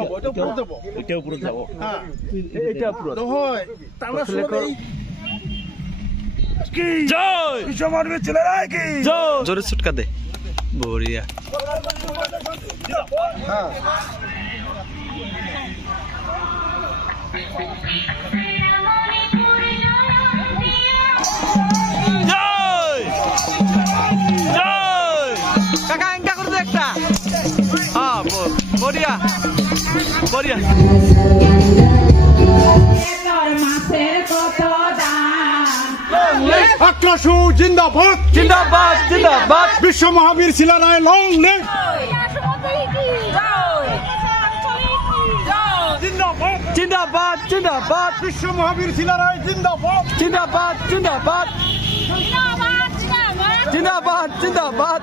নহ'ব এটা ওপৰত যাব এটা ওপৰত যাব হা এটা ওপৰত নহয় টানা চলে কি জয় বিশ্বমানবী ছেলেরাই কি জয় জোরে ছুটকা দে বড়িয়া হ্যাঁ জয় জয় কাকা এঙ্কা করে দে একটা হ্যাঁ বড়িয়া বড়িয়া আক্রোশু জিন্দাবাদ জিন্দাবাদ জিন্দাবাদ বিশ্ব মহাবীর শিলারায় লং লিভ জিন্দাবাদ জিন্দাবাদ জিন্দাবাদ বিশ্ব মহাবীর শিলারায় জিন্দাবাদ জিন্দাবাদ জিন্দাবাদ জিন্দাবাদ জিন্দাবাদ